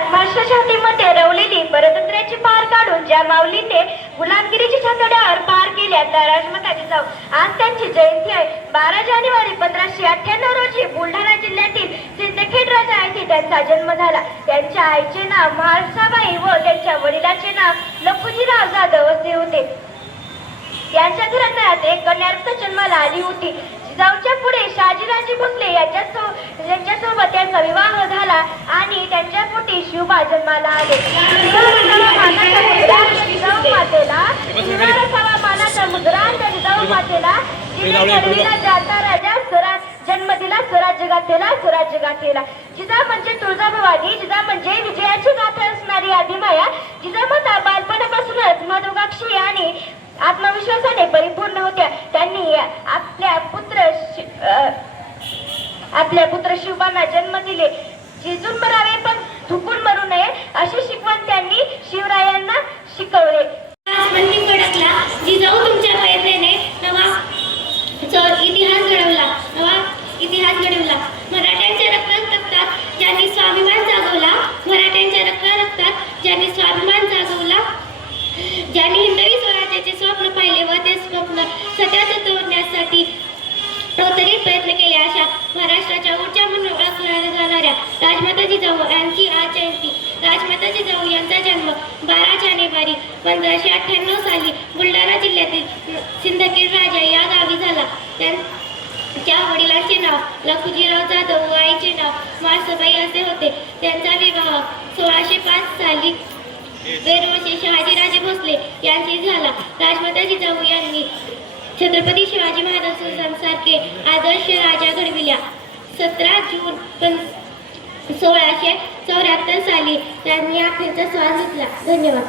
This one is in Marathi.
राजमार्ष छातीमध्ये रवलेली परतंत्र्याची पार काढून ज्या माऊलीने गुलामगिरीच्या छातड्यावर पार केल्या त्या राजमाता जिजाऊ आज त्यांची जयंती आहे. 12 जानेवारी 1598 रोजी बुलढाणा जिल्ह्यातील सिंदखेड राजा येथे त्यांचा जन्म झाला. त्यांच्या आईचे नाव म्हाळसाबाई व त्यांच्या वडिलांचे नाव लखुजीराव जाधव असे होते. यांच्या घराण्यात एक कन्या जन्माला आली होती. जिजाऊच्या पुढे शहाजीराजे भोसले यांच्यासोबत त्यांचा विवाह झाला आणि त्यांच्या पोटी शिवबा जन्माला आले. जिजाऊ मातेला जाता राजा जन्म दिला, स्वराज्य गाथेला. जिजाऊ म्हणजे तुळजाभवानी, जिजाऊ म्हणजे विजयाची गाथा असणारी आदिमाया. जिजामाता बालपणापासूनच महत्वाकांक्षी आणि आत्मविश्वासाने परिपूर्ण होत्या. त्यांनी आपल्या पुत्र शिवबांना जन्म दिले. झिजून मरावे पण थुकून मरू नये अशी शिकवण त्यांनी शिवरायांना शिकवले. जिजाऊ तुमच्या प्रेरणेने नवा इतिहास घडवला. मराठ्यांच्या रक्तात ज्यांनी स्वाभिमान जागवला, ज्यांनी हिंदवी स्वराज्याचे स्वप्न पाहिले व ते स्वप्न सत्यात तोडण्यासाठी प्रत्येक प्रयत्न केले अशा महाराष्ट्राच्या ऊर्जा म्हणून ओळखल्या जाणाऱ्या राजमाता जिजाऊ यांची आज जयंती. राजमाता जिजाऊ यांचा जन्म 12 जानेवारी 1598 साली बुलढाणा जिल्ह्यातील सिंदखेड राजा या गावी झाला. त्यांच्या वडिलांचे नाव लखुजीराव जाधव व आईचे नाव म्हाळसाबाई असे होते. त्यांचा विवाह 1605 साली वेरूळचे शहाजीराजे भोसले यांची झाला. राजमाता जिजाऊ यांनी छत्रपती शिवाजी महाराजांसारखे आदर्श राजा घडविल्या. 17 जून 1674 साली त्यांनी अखेरचा श्वास घेतला. धन्यवाद.